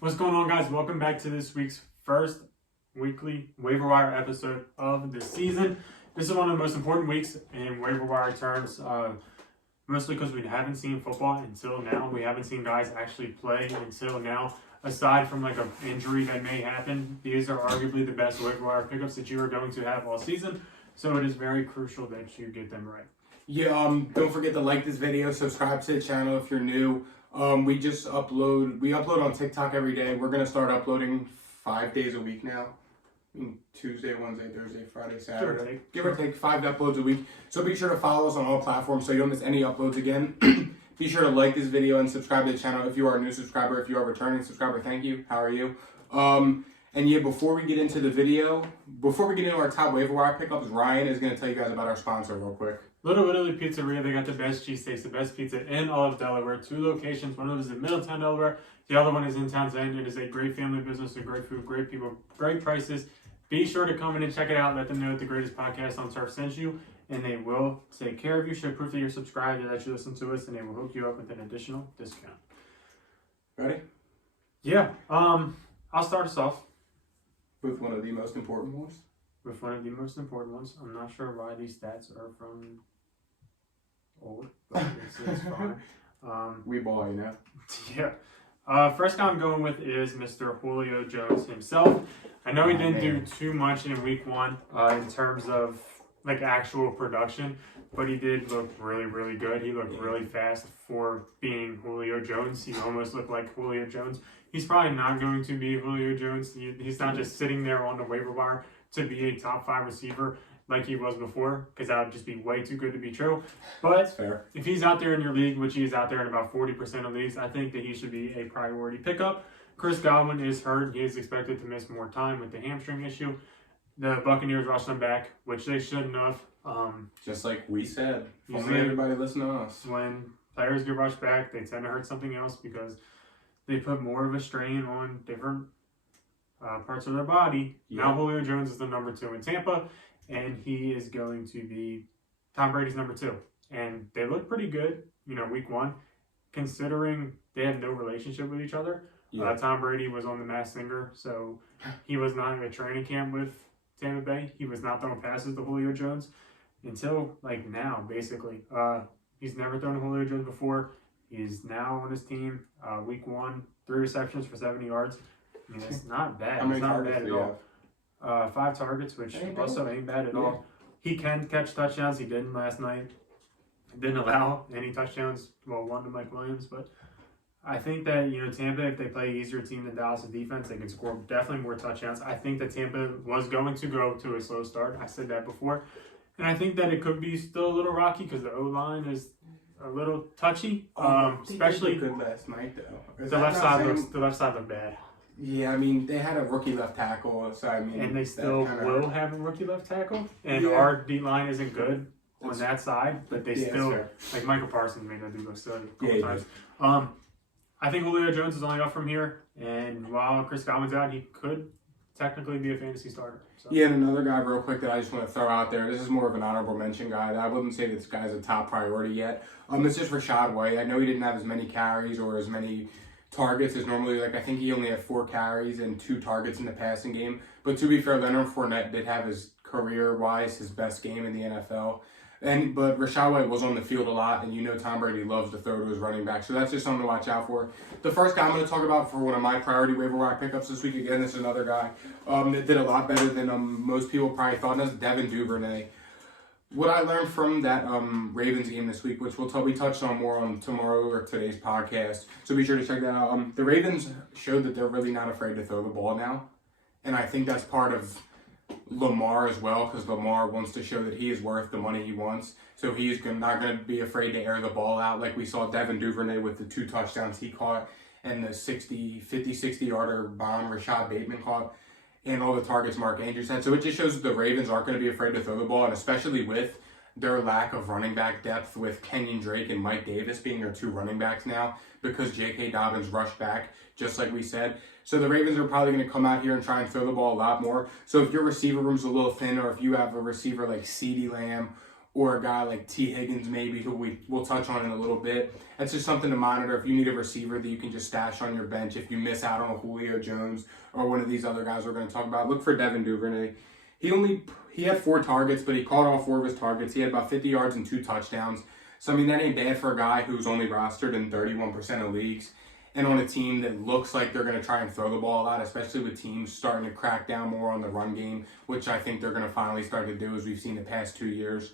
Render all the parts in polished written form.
What's going on, guys? Welcome back to this week's first weekly waiver wire episode of the season. This is one of the most important weeks in waiver wire terms, mostly because we haven't seen football until now. We haven't seen guys actually play until now. Aside from like an injury that may happen, these are arguably the best waiver wire pickups that you are going to have all season. So it is very crucial that you get them right. Yeah, don't forget to like this video, subscribe to the channel if you're new. We upload on TikTok every day. We're going to start uploading 5 days a week now. Tuesday, Wednesday, Thursday, Friday, Saturday. Give or take 5 uploads a week. So be sure to follow us on all platforms so you don't miss any uploads again. Be sure to like this video and subscribe to the channel if you are a new subscriber. If you are a returning subscriber, thank you. How are you? And yeah, before we get into the video, before we get into our top waiver wire pickups, Ryan is going to tell you guys about our sponsor real quick. Little Italy Pizzeria, they got the best cheesesteaks, the best pizza in all of Delaware. 2 locations, one of them is in Middletown, Delaware. The other one is in Townsend. It is a great family business with great food, great people, great prices. Be sure to come in and check it out. Let them know that the greatest podcast on turf sent you, and they will take care of you. Show proof that you're subscribed and that you listen to us, and they will hook you up with an additional discount. Ready? Yeah. I'll start us off with one of the most important ones. With one of the most important ones. I'm not sure why these stats are from old, but it's fine. We ball, you know. Yeah. First guy I'm going with is Mr. Julio Jones himself. I know he didn't do too much in week 1 in terms of like actual production, but he did look really, really good. He looked really fast for being Julio Jones. He almost looked like Julio Jones. He's probably not going to be Julio Jones. He's not just sitting there on the waiver wire to be a top 5 receiver like he was before, because that would just be way too good to be true. But if he's out there in your league, which he is out there in about 40% of leagues, I think that he should be a priority pickup. Chris Goblin is hurt. He is expected to miss more time with the hamstring issue. The Buccaneers rushed him back, which they shouldn't have. Just like we said, only everybody listen to us. When players get rushed back, they tend to hurt something else because they put more of a strain on different parts of their body. Yeah. Now Julio Jones is the number 2 in Tampa, and he is going to be Tom Brady's number 2. And they look pretty good, week 1, considering they have no relationship with each other. Yeah. Tom Brady was on the Masked Singer, so he was not in a training camp with Tampa Bay. He was not throwing passes to Julio Jones until now, basically. He's never thrown to Julio Jones before. He's now on his team. Week 1, 3 receptions for 70 yards. I mean, it's not bad. It's not bad at all. 5 targets, which also ain't bad at all. He can catch touchdowns. He didn't last night. Didn't allow any touchdowns. Well, one to Mike Williams, but I think that, Tampa, if they play an easier team than Dallas' defense, they can score definitely more touchdowns. I think that Tampa was going to go to a slow start. I said that before. And I think that it could be still a little rocky because the O-line is a little touchy. Especially good last night, though. The left side looked bad. Yeah, I mean, they had a rookie left tackle, so I mean... And they still will have a rookie left tackle. And our D-line isn't good on that side, but they still... Like, Michael Parsons made that dude look silly a couple times. I think Julio Jones is only up from here, and while Chris Godwin's out, he could technically be a fantasy starter. So. Yeah, and another guy real quick that I just want to throw out there, this is more of an honorable mention guy. I wouldn't say this guy's a top priority yet. It's just Rashad White. I know he didn't have as many carries or as many targets as normally. Like, I think he only had 4 carries and 2 targets in the passing game. But to be fair, Leonard Fournette did have his career-wise his best game in the NFL. But Rashad White was on the field a lot, and Tom Brady loves to throw to his running back, so that's just something to watch out for. The first guy I'm going to talk about for one of my priority waiver wire pickups this week, again, this is another guy that did a lot better than most people probably thought, and that's Devin Duvernay. What I learned from that Ravens game this week, which we touched on more on tomorrow or today's podcast, so be sure to check that out. The Ravens showed that they're really not afraid to throw the ball now, and I think that's part of Lamar as well, because Lamar wants to show that he is worth the money he wants. So he's not going to be afraid to air the ball out, like we saw Devin Duvernay with the 2 touchdowns he caught and the 50-60-yarder bomb Rashad Bateman caught and all the targets Mark Andrews had. So it just shows that the Ravens aren't going to be afraid to throw the ball, and especially with their lack of running back depth with Kenyon Drake and Mike Davis being their 2 running backs now because J.K. Dobbins rushed back, just like we said. So the Ravens are probably going to come out here and try and throw the ball a lot more. So if your receiver room's a little thin, or if you have a receiver like CeeDee Lamb or a guy like T. Higgins maybe, who we'll touch on in a little bit. That's just something to monitor. If you need a receiver that you can just stash on your bench, if you miss out on a Julio Jones or one of these other guys we're going to talk about, look for Devin Duvernay. He had 4 targets, but he caught all 4 of his targets. He had about 50 yards and 2 touchdowns. So, I mean, that ain't bad for a guy who's only rostered in 31% of leagues and on a team that looks like they're going to try and throw the ball a lot, especially with teams starting to crack down more on the run game, which I think they're going to finally start to do as we've seen the past 2 years.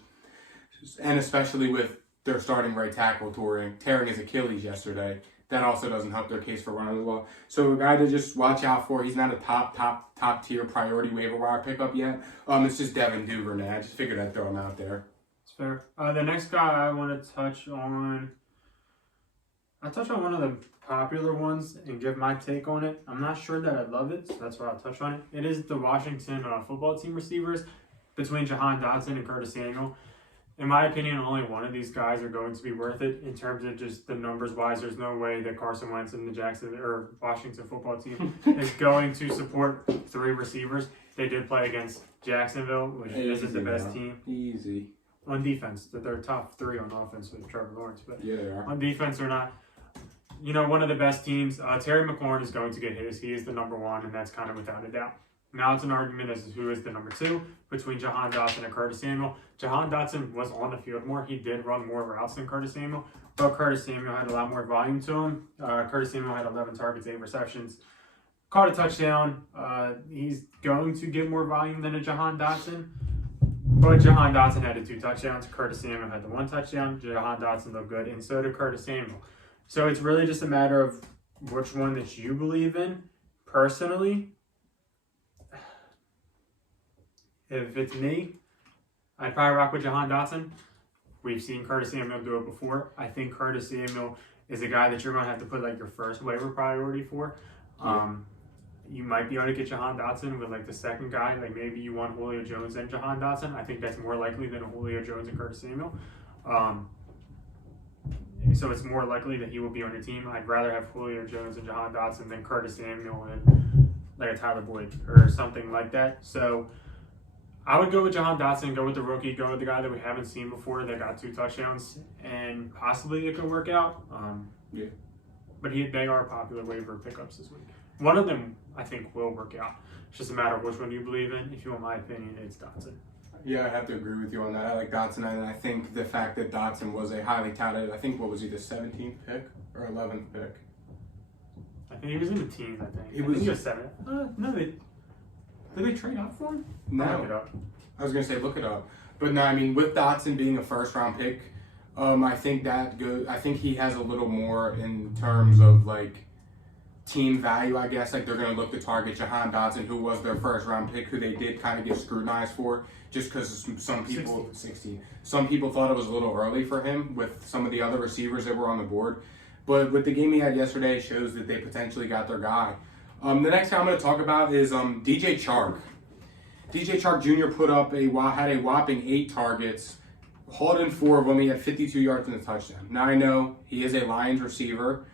And especially with their starting right tackle tearing his Achilles yesterday. That also doesn't help their case for running the ball. So a guy to just watch out for. He's not a top tier priority waiver wire pickup yet. It's just Devin Duvernay. I just figured I'd throw him out there. It's fair. The next guy I want to touch on, I'll touch on one of the popular ones and give my take on it. I'm not sure that I love it, so that's why I'll touch on it. It is the Washington football team receivers between Johann Dodson and Curtis Samuel. In my opinion, only one of these guys are going to be worth it in terms of just the numbers wise. There's no way that Carson Wentz and the Jacksonville or Washington football team is going to support 3 receivers. They did play against Jacksonville, which isn't the best team. Easy. On defense, that they're top 3 on offense with Trevor Lawrence, but yeah, they are. On defense, they're not. One of the best teams. Terry McLaurin is going to get his. He is the number 1, and that's kind of without a doubt. Now it's an argument as to who is the number 2 between Johann Dodson and Curtis Samuel. Johann Dodson was on the field more. He did run more routes than Curtis Samuel, but Curtis Samuel had a lot more volume to him. Curtis Samuel had 11 targets, 8 receptions, caught a touchdown. He's going to get more volume than a Johann Dodson, but Johann Dodson had the 2 touchdowns. Curtis Samuel had the 1 touchdown. Johann Dodson looked good, and so did Curtis Samuel. So it's really just a matter of which one that you believe in. Personally, if it's me, I'd probably rock with Johann Dodson. We've seen Curtis Samuel do it before. I think Curtis Samuel is a guy that you're going to have to put like your first waiver priority for. You might be able to get Johann Dodson with like the second guy. Like maybe you want Julio Jones and Johann Dodson. I think that's more likely than Julio Jones and Curtis Samuel. So it's more likely that he will be on your team. I'd rather have Julio Jones and Johann Dodson than Curtis Samuel and like a Tyler Boyd or something like that. So I would go with Johann Dodson, go with the rookie, go with the guy that we haven't seen before that got 2 touchdowns, and possibly it could work out. But they are popular waiver pickups this week. One of them, I think, will work out. It's just a matter of which one you believe in. If you want my opinion, it's Dodson. Yeah, I have to agree with you on that. I like Dotson, and I think the fact that Dotson was a highly touted, I think, what was he, the 17th pick or 11th pick? I think he was in the teens, I think. He was 7th. No, did they trade up for him? No. I'll look it up. I was going to say, look it up. But no, I mean, with Dotson being a first-round pick, I think I think he has a little more in terms of, like, team value, I guess. Like, they're going to look to target Johann Dodson, who was their first-round pick, who they did kind of get scrutinized for, just because some people, 16. Some people thought it was a little early for him with some of the other receivers that were on the board. But with the game he had yesterday, it shows that they potentially got their guy. The next guy I'm going to talk about is DJ Chark. DJ Chark Jr. had a whopping 8 targets, hauled in 4 of them. He had 52 yards and a touchdown. Now I know he is a Lions receiver,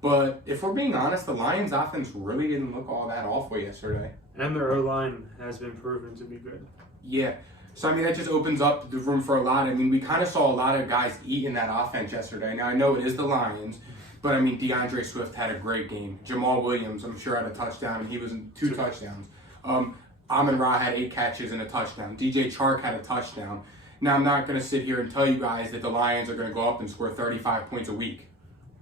but if we're being honest, the Lions offense really didn't look all that awful yesterday. And their O-line has been proven to be good. Yeah. So, I mean, that just opens up the room for a lot. I mean, we kind of saw a lot of guys eat in that offense yesterday. Now, I know it is the Lions, but, I mean, DeAndre Swift had a great game. Jamal Williams, I'm sure, had a touchdown, and he was in 2 touchdowns. Amon-Ra had 8 catches and a touchdown. DJ Chark had a touchdown. Now, I'm not going to sit here and tell you guys that the Lions are going to go up and score 35 points a week.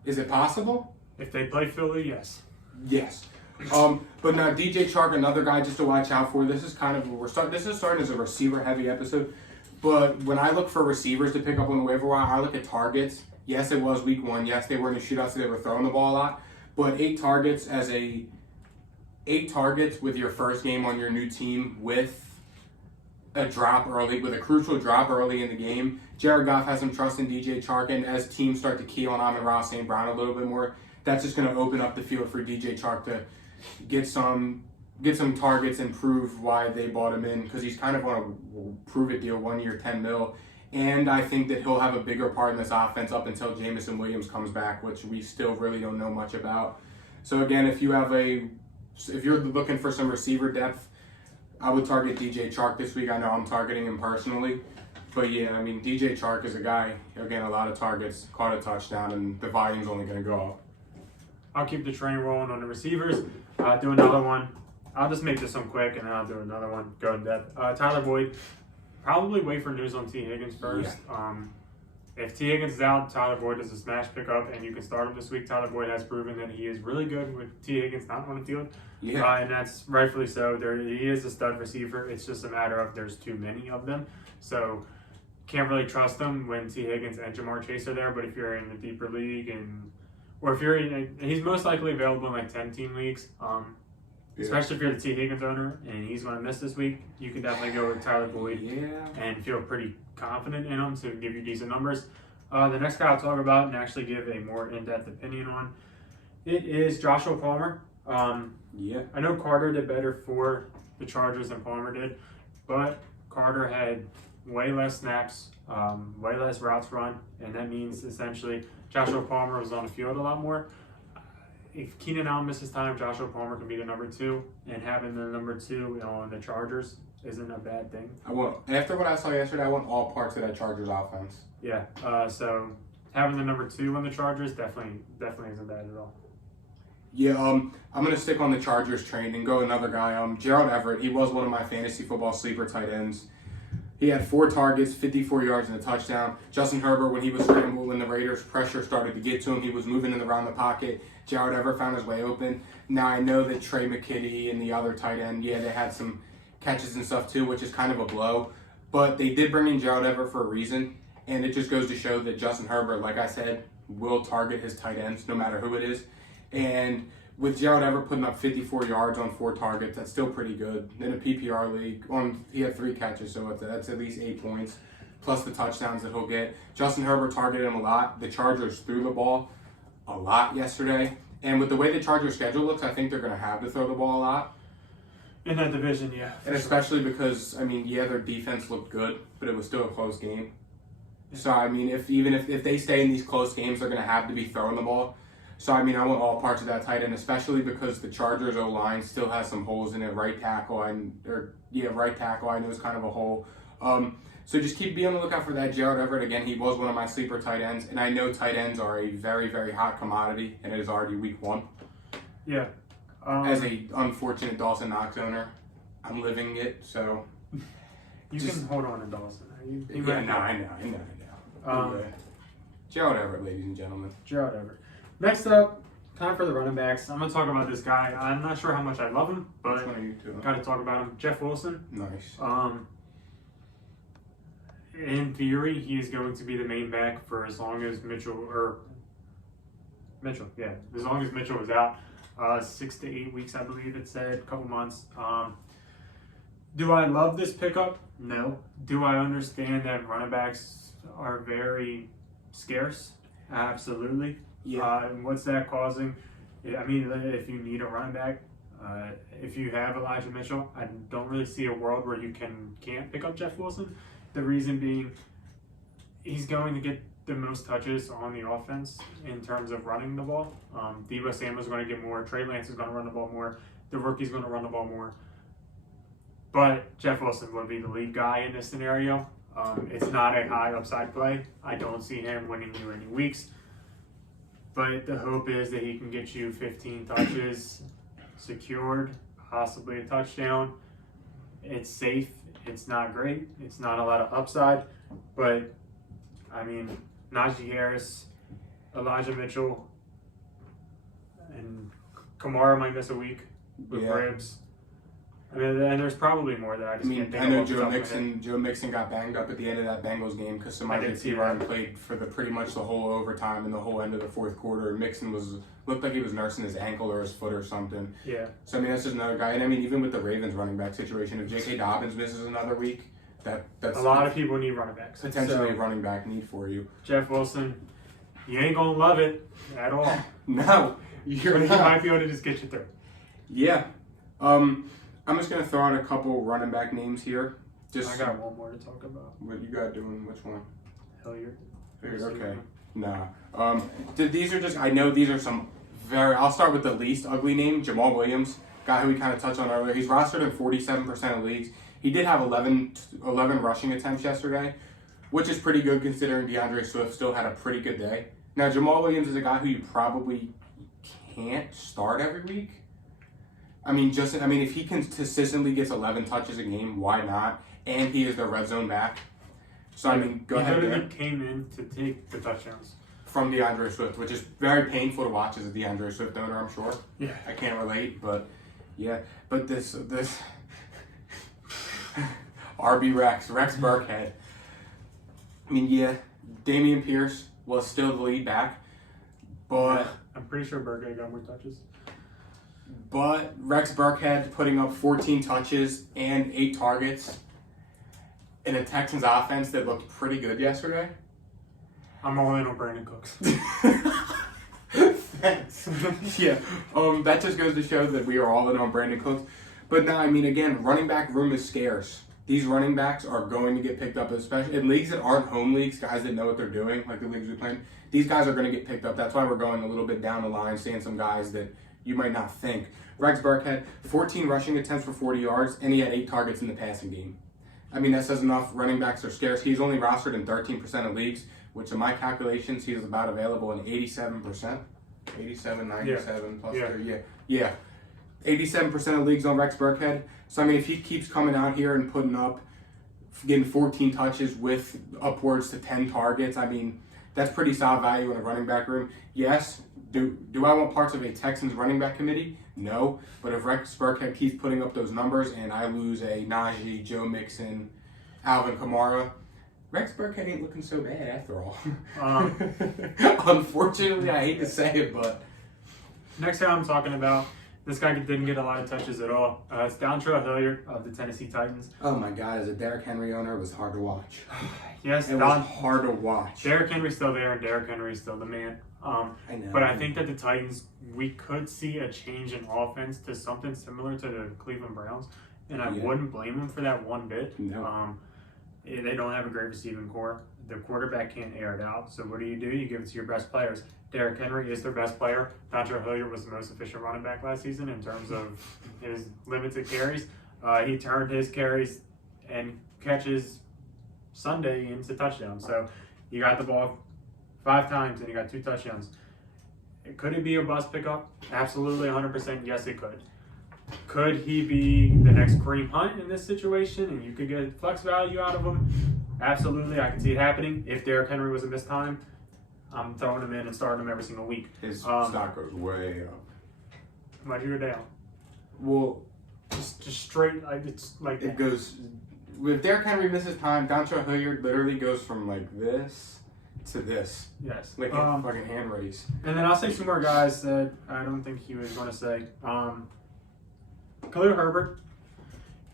Is it possible? If they play Philly, yes. Yes. But now DJ Chark, another guy just to watch out for. This is kind of this is starting as a receiver-heavy episode. But when I look for receivers to pick up on the waiver wire, I look at targets. Yes, it was week 1. Yes, they were in a shootout, so they were throwing the ball a lot. But 8 targets with your first game on your new team with a crucial drop early in the game. Jared Goff has some trust in DJ Chark, and as teams start to key on Amon-Ra St. Brown a little bit more, that's just going to open up the field for DJ Chark to get some targets and prove why they bought him in, because he's kind of on a prove-it deal, 1 year, $10 million. And I think that he'll have a bigger part in this offense up until Jameson Williams comes back, which we still really don't know much about. So again, if you're looking for some receiver depth, I would target DJ Chark this week. I know I'm targeting him personally. But yeah, I mean, DJ Chark is a guy, again, a lot of targets, caught a touchdown, and the volume's only going to go up. I'll keep the train rolling on the receivers. Do another one. I'll just make this one quick, and then I'll do another one. Go in depth. Tyler Boyd. Probably wait for news on T. Higgins first. Yeah. If T. Higgins is out, Tyler Boyd is a smash pickup, and you can start him this week. Tyler Boyd has proven that he is really good with T. Higgins not on the field. Yeah. And that's rightfully so. He is a stud receiver. It's just a matter of there's too many of them. So can't really trust them when T. Higgins and Jamar Chase are there. But if you're in a deeper league or if you're he's most likely available in like 10-team leagues. Especially if you're the T. Higgins owner and he's going to miss this week, you can definitely go with Tyler Boyd and feel pretty confident in him to give you decent numbers. The next guy I'll talk about and actually give a more in-depth opinion on, it is Joshua Palmer. I know Carter did better for the Chargers than Palmer did, but Carter had way less snaps, way less routes run, and that means essentially Joshua Palmer was on the field a lot more. If Keenan Allen misses time, Joshua Palmer can be the number 2, and having the number 2 on the Chargers isn't a bad thing. After what I saw yesterday, I want all parts of that Chargers offense. Yeah, so having the number 2 on the Chargers definitely isn't bad at all. Yeah, I'm going to stick on the Chargers train and go another guy. Gerald Everett, he was one of my fantasy football sleeper tight ends. He had 4 targets, 54 yards, and a touchdown. Justin Herbert, when he was scrambled, when the Raiders' pressure started to get to him, he was moving in around the pocket. Gerald Everett found his way open. Now, I know that Trey McKitty and the other tight end, they had some catches and stuff too, which is kind of a blow. But they did bring in Gerald Everett for a reason, and it just goes to show that Justin Herbert, like I said, will target his tight ends no matter who it is. And with Gerald Everett putting up 54 yards on 4 targets, that's still pretty good. In a PPR league, he had 3 catches, so that's at least 8 points, plus the touchdowns that he'll get. Justin Herbert targeted him a lot. The Chargers threw the ball a lot yesterday. And with the way the Chargers' schedule looks, I think they're going to have to throw the ball a lot. In that division, yeah. And especially because, their defense looked good, but it was still a close game. So, if they stay in these close games, they're going to have to be throwing the ball. So, I want all parts of that tight end, especially because the Chargers' O-line still has some holes in it. Right tackle, I know is kind of a hole. So just be on the lookout for that. Gerald Everett, again, he was one of my sleeper tight ends. And I know tight ends are a very, very hot commodity, and it is already week 1. Yeah. As a unfortunate Dawson Knox owner, I'm living it, so. You can hold on to Dawson. I know. Gerald Everett, ladies and gentlemen. Gerald Everett. Next up, time for the running backs. I'm going to talk about this guy. I'm not sure how much I love him, but got to talk about him. Jeff Wilson. Nice. In theory, he is going to be the main back for as long as Mitchell, as long as Mitchell is out. 6 to 8 weeks, I believe it said, a couple months. Do I love this pickup? No. Do I understand that running backs are very scarce? Absolutely. Yeah. And what's that causing? If you need a running back, if you have Elijah Mitchell, I don't really see a world where you can't pick up Jeff Wilson. The reason being, he's going to get the most touches on the offense in terms of running the ball. Deebo Samuel's going to get more. Trey Lance is going to run the ball more. The rookie's going to run the ball more. But Jeff Wilson would be the lead guy in this scenario. It's not a high upside play. I don't see him winning you any weeks. But the hope is that he can get you 15 touches secured, possibly a touchdown. It's safe. It's not great. It's not a lot of upside. But, Najee Harris, Elijah Mitchell, and Kamara might miss a week with ribs. And there's probably more that I just can't think of. I know Joe Mixon got banged up at the end of that Bengals game because some IDT run played for pretty much the whole overtime and the whole end of the fourth quarter. Mixon looked like he was nursing his ankle or his foot or something. Yeah. So that's just another guy. And even with the Ravens running back situation, if J.K. Dobbins misses another week, that's a lot of people need running backs. Potentially a running back need for you. Jeff Wilson, you ain't gonna love it at all. No, He might be able to just get you through. Yeah. I'm just going to throw out a couple running back names here. I got one more to talk about. What you got doing? Which one? Hilliard. Okay. Nah. These are I know these are some I'll start with the least ugly name, Jamal Williams, guy who we kind of touched on earlier. He's rostered in 47% of leagues. He did have 11 rushing attempts yesterday, which is pretty good considering DeAndre Swift still had a pretty good day. Now, Jamal Williams is a guy who you probably can't start every week. I mean, if he consistently gets 11 touches a game, why not? And he is their red zone back. So, I mean, go ahead. He literally came in to take the touchdowns. From DeAndre Swift, which is very painful to watch as a DeAndre Swift owner, I'm sure. Yeah. I can't relate, but yeah. But this RB Rex Burkhead. I mean, yeah, Dameon Pierce was still the lead back, but I'm pretty sure Burke got more touches. But Rex Burkhead putting up 14 touches and 8 targets in a Texans offense that looked pretty good yesterday. I'm all in on Brandon Cooks. Thanks. Yeah. That just goes to show that we are all in on Brandon Cooks. But now, I mean, again, running back room is scarce. These running backs are going to get picked up, especially in leagues that aren't home leagues, guys that know what they're doing, like the leagues we play in. These guys are going to get picked up. That's why we're going a little bit down the line, seeing some guys that you might not think. Rex Burkhead, 14 rushing attempts for 40 yards, and he had 8 targets in the passing game. I mean, that says enough. Running backs are scarce. He's only rostered in 13% of leagues, which in my calculations, he's about available in 87%. 87, 97, plus 30. Yeah. 87% of leagues on Rex Burkhead. So, I mean, if he keeps coming out here and getting 14 touches with upwards to 10 targets, I mean, that's pretty solid value in a running back room. Yes. Do I want parts of a Texans running back committee? No. But if Rex Burkhead keeps putting up those numbers and I lose a Najee, Joe Mixon, Alvin Kamara, Rex Burkhead ain't looking so bad after all. Unfortunately, I hate to say it, but... Next guy I'm talking about, this guy didn't get a lot of touches at all. It's Dontrell Hilliard of the Tennessee Titans. Oh my God, as a Derrick Henry owner, it was hard to watch. Yes, it was hard to watch. Derrick Henry's still there, and Derrick Henry's still the man. I know. But I think that the Titans, we could see a change in offense to something similar to the Cleveland Browns, and I wouldn't blame them for that one bit. No. They don't have a great receiving core. The quarterback can't air it out. So what do? You give it to your best players. Derrick Henry is their best player. Dontrell Hilliard was the most efficient running back last season in terms of his limited carries. He turned his carries and catches Sunday into touchdowns. So he got the ball 5 times and he got 2 touchdowns. Could it be a bust pickup? Absolutely, 100%. Yes, it could. Could he be the next Kareem Hunt in this situation and you could get flex value out of him? Absolutely, I can see it happening. If Derrick Henry was a missed time, I'm throwing him in and starting him every single week. His stock goes way up. Might you go down? Well, just straight, like it's like it goes. If Derrick Henry misses time, Dontrell Hilliard literally goes from like this to this. Yes. Like a fucking hand race. And then I'll say 2 more guys that I don't think he was going to say. Khalil Herbert.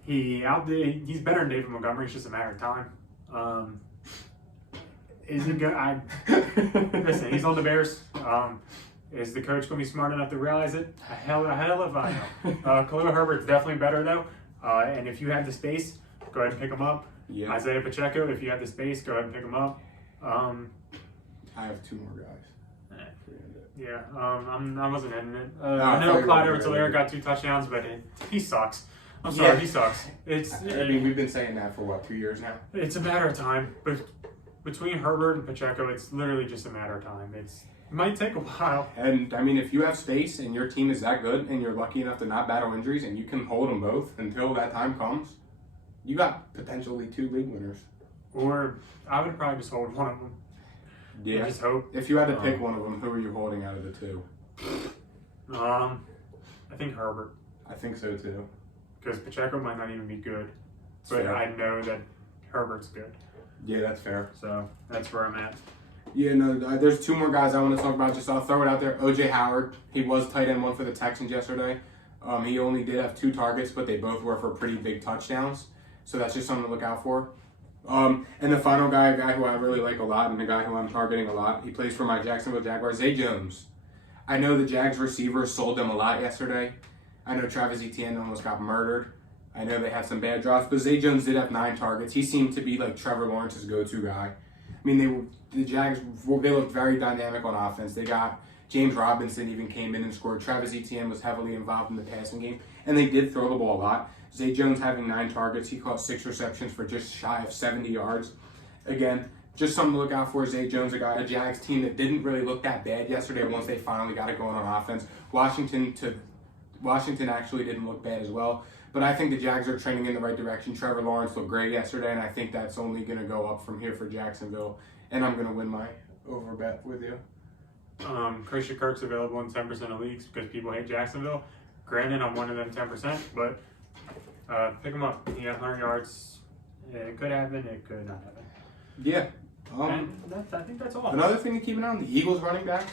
He's better than David Montgomery. It's just a matter of time. Is he good? Listen, he's on the Bears. Is the coach going to be smart enough to realize it? Hell if I know. Khalil Herbert's definitely better though. And if you have the space, go ahead and pick him up. Yeah. Isaiah Pacheco, if you have the space, go ahead and pick him up. I have 2 more guys. Yeah, I wasn't in it. I know Clyde Edwards-Helaire got 2 touchdowns, but he sucks. I'm sorry, he sucks. I mean, we've been saying that for what, 2 years now? It's a matter of time. But between Herbert and Pacheco, it's literally just a matter of time. It might take a while. And I mean, if you have space and your team is that good and you're lucky enough to not battle injuries and you can hold them both until that time comes, you got potentially 2 league winners. Or I would probably just hold one of them. Yeah. I just hope. If you had to pick one of them, who are you holding out of the 2? I think Herbert. I think so too. Because Pacheco might not even be good. That's but fair. I know that Herbert's good. Yeah, that's fair. So that's where I'm at. Yeah, no, there's 2 more guys I want to talk about. Just I'll throw it out there. O.J. Howard. He was tight end 1 for the Texans yesterday. He only did have 2 targets, but they both were for pretty big touchdowns. So that's just something to look out for. And the final guy, a guy who I really like a lot and a guy who I'm targeting a lot, he plays for my Jacksonville Jaguars, Zay Jones. I know the Jags receivers sold them a lot yesterday. I know Travis Etienne almost got murdered. I know they had some bad drops, but Zay Jones did have 9 targets. He seemed to be like Trevor Lawrence's go-to guy. I mean, the Jags, they looked very dynamic on offense. They got James Robinson even came in and scored. Travis Etienne was heavily involved in the passing game, and they did throw the ball a lot. Zay Jones having 9 targets. He caught 6 receptions for just shy of 70 yards. again, just something to look out for. Zay Jones, a Jags team that didn't really look that bad yesterday once they finally got it going on offense. Washington actually didn't look bad as well. But I think the Jags are trending in the right direction. Trevor Lawrence looked great yesterday, and I think that's only going to go up from here for Jacksonville. And I'm going to win my over bet with you. Christian Kirk's available in 10% of leagues because people hate Jacksonville. Granted, I'm one of them 10%, but pick him up. He had 100 yards. It could happen. It could not happen. Yeah. I think that's all. Another thing to keep an eye on, the Eagles running backs.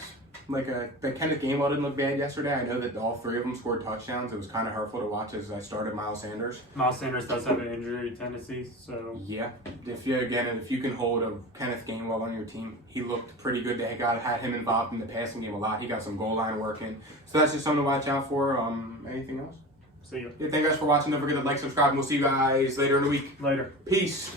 Like Kenneth Gainwell didn't look bad yesterday. I know that all three of them scored touchdowns. It was kind of hurtful to watch as I started Miles Sanders. Miles Sanders does have an injury tendency, so yeah. If you can hold a Kenneth Gainwell on your team, he looked pretty good. They had him involved in the passing game a lot. He got some goal line work in. So that's just something to watch out for. Anything else? see you Yeah, thank you guys for watching. Don't forget to like, subscribe, and we'll see you guys later in the week. later. Peace.